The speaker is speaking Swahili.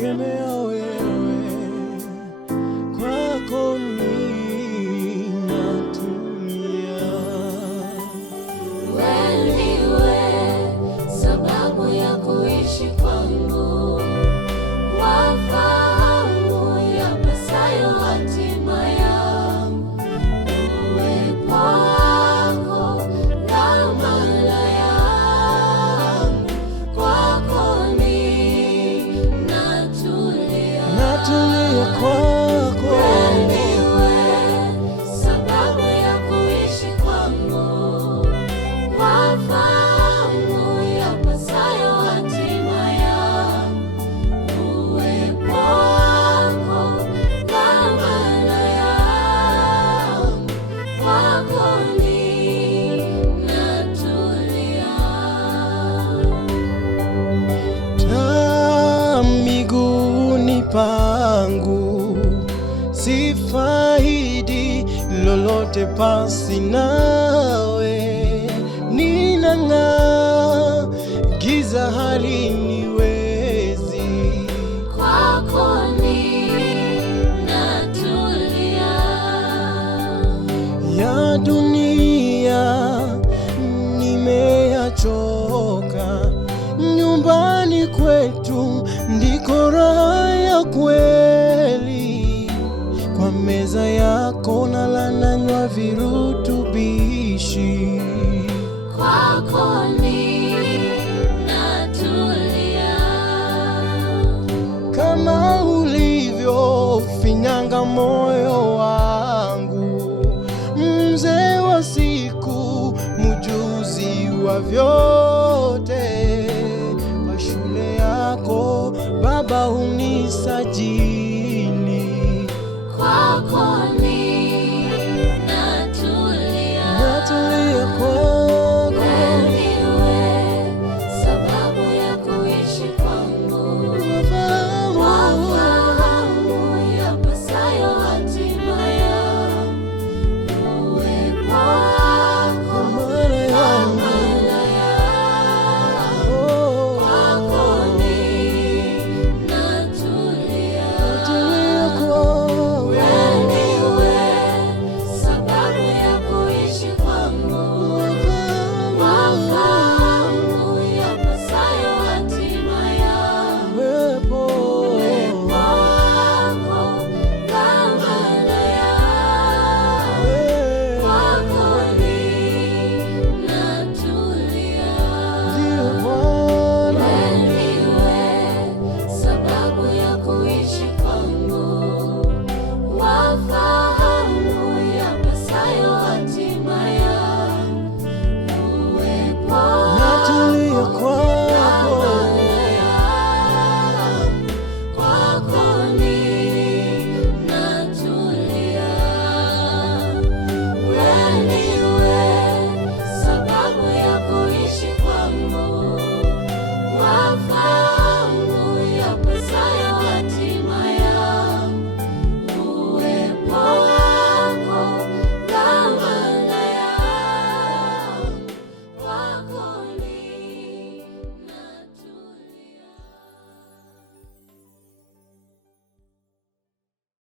nakutegemea wewe, kwako ninatulia. Wewe ndiwe sababu ya kuishi kwangu, wafahamu yapasayo hatima yangu. Uwepo wako dhamana yangu, kwako ninatulia. Natulia kwako. Wewe ndiwe sababu ya kuishi kwangu, wafahamu yapasayo hatima yangu. Uwepo wako dhamana yangu, kwako ninatulia. Taa miguuni pangu, sifaidi lolote pasi nawe. Ninang'aa, giza haliniwezi. Kwako ninatulia. Ya dunia nimeyachoka, nyumbani kwetu ndiko raha ya kweli. Kwa meza yako nala nanywa virutubishi. Kwako ninatulia. Kama ulivyo finyanga moyo wangu, mzee wa siku, mjuzi wa vyote. Kwa shule yako Baba unisajili. Kwako